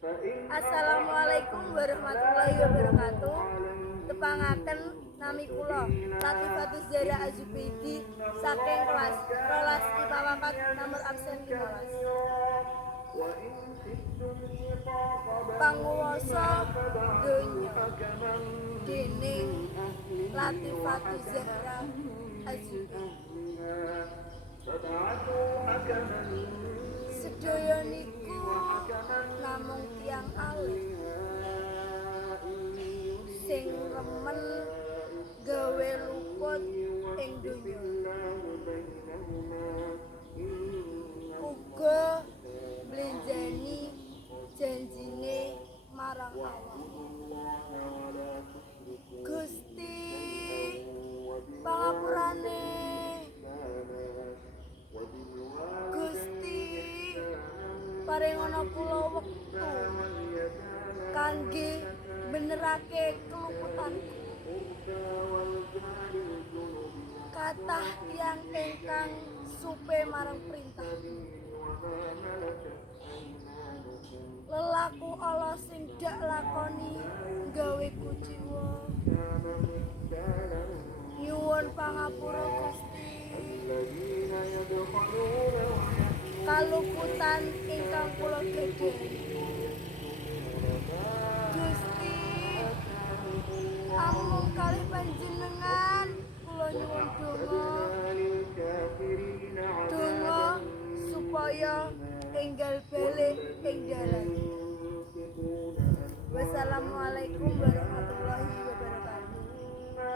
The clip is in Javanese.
Assalamualaikum warahmatullahi wabarakatuh. Tepangaken nami kula Latifatus Zahra Azubaidi saking kelas 12 IPA Wakat nomor absen 15. Panguwasa donya dening Latifatus Zahra Azubaidi. Sedaya niku namung tiyang alit sing remen gawe luput ing donya, uga mblenjani janjine marang awak. Gusti pangapurane, Gusti paringana kula wektu kangge benerake keluputanku. Kathah tiyang ingkang supe marang perintah, lelaku ala sing dak lakoni gawe kuciwa. Nyuwun pangapura Gusti, kaluputan ingkang kula gedhe